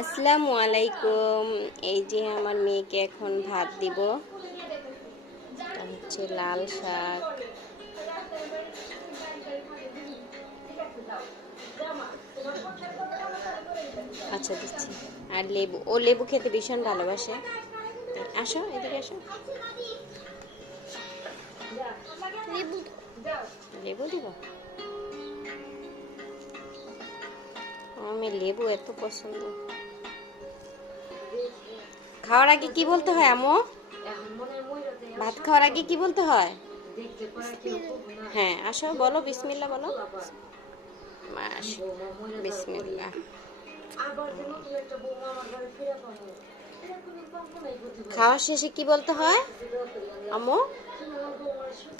আসসালামু আলাইকুম। এই যে আমার মেয়েকে এখন ভাত দিব। হচ্ছে লাল শাক। আচ্ছা দিচ্ছি। আর লেবু, ও লেবু খেতে ভীষণ ভালোবাসে। আসো, এদিকে আসো। লেবু দিব? আমি লেবু এত পছন্দ। খাওয়ার আগে কি বলতে হয় আমো ভাত খাওয়ার আগে কি বলতে হয়? হ্যাঁ আসো, বলো বিসমিল্লা বলো। বিসমিল্লা খাওয়ার শেষে কি বলতে হয়, আম্মু?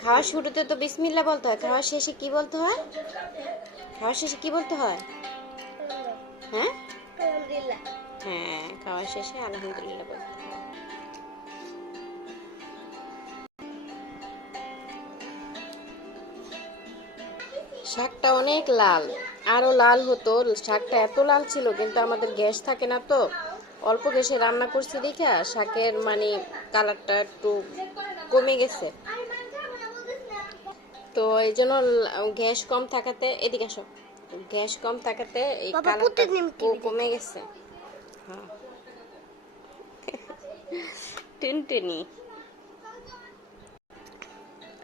খাওয়ার শুরুতে তো বিসমিল্লা বলতে হয়, খাওয়ার শেষে কি বলতে হয়? খাওয়ার শেষে কি বলতে হয়? হ্যাঁ? হ্যাঁ খাওয়ার শেষে আলহামদুলিল্লাহ হয় শাকটা অনেক লাল আরও লাল হতো। শাকটা এত লাল ছিল কিন্তু আমাদের গ্যাস থাকে না তো। অল্প গ্যাসে রান্না করছি দেখে শাকের মানে কালারটা একটু কমে গেছে। তো এই জন্য গ্যাস কম থাকাতে এদিকে আসো। গ্যাস কম থাকাতে এই কালারটা কমে গেছে। টেনটেনি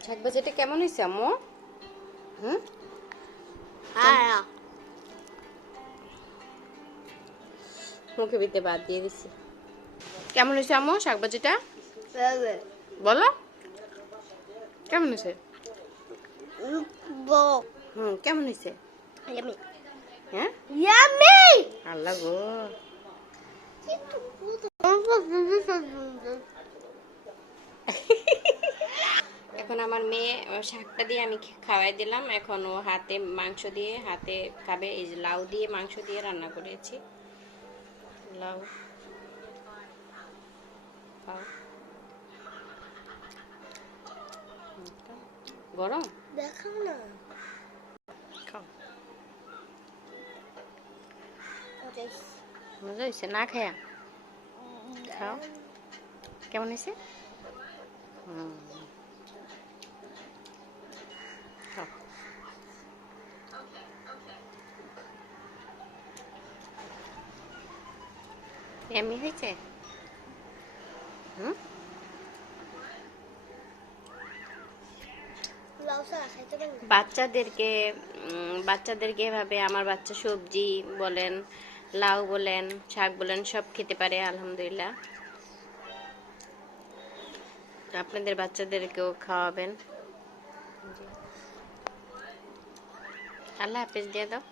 শাক ভাজাটা কেমন হয়েছে আম্মু? হুম? মুখে ভিতরে বাদ দিয়ে দিছি। কেমন হয়েছে আম্মু শাক ভাজিটা বলো। কেমন হয়েছে? হুম কেমন হয়েছে? হ্যাঁ? আল্লাহ গো। এখন আমার মেয়ে শাকটা দিয়ে আমি খাওয়াই দিলাম। এখন ও হাতে মাংস দিয়ে হাতে খাবে এই লাউ দিয়ে মাংস দিয়ে রান্না করেছি। লাউ। খাও। গরম? দেখাও না। খাও। মজা হয়েছে না খায়া? খাও। কেমন হয়েছে। এমনি হয়েছে? হুম? বাচ্চাদেরকে বাচ্চাদেরকে এভাবে আমার বাচ্চা সবজি বলেন, লাউ বলেন, শাক বলেন সব খেতে পারে, আলহামদুলিল্লাহ। আপনাদের বাচ্চাদেরকেও খাওয়াবেন। আল্লাহ হাফিজ দিয়ে দাও।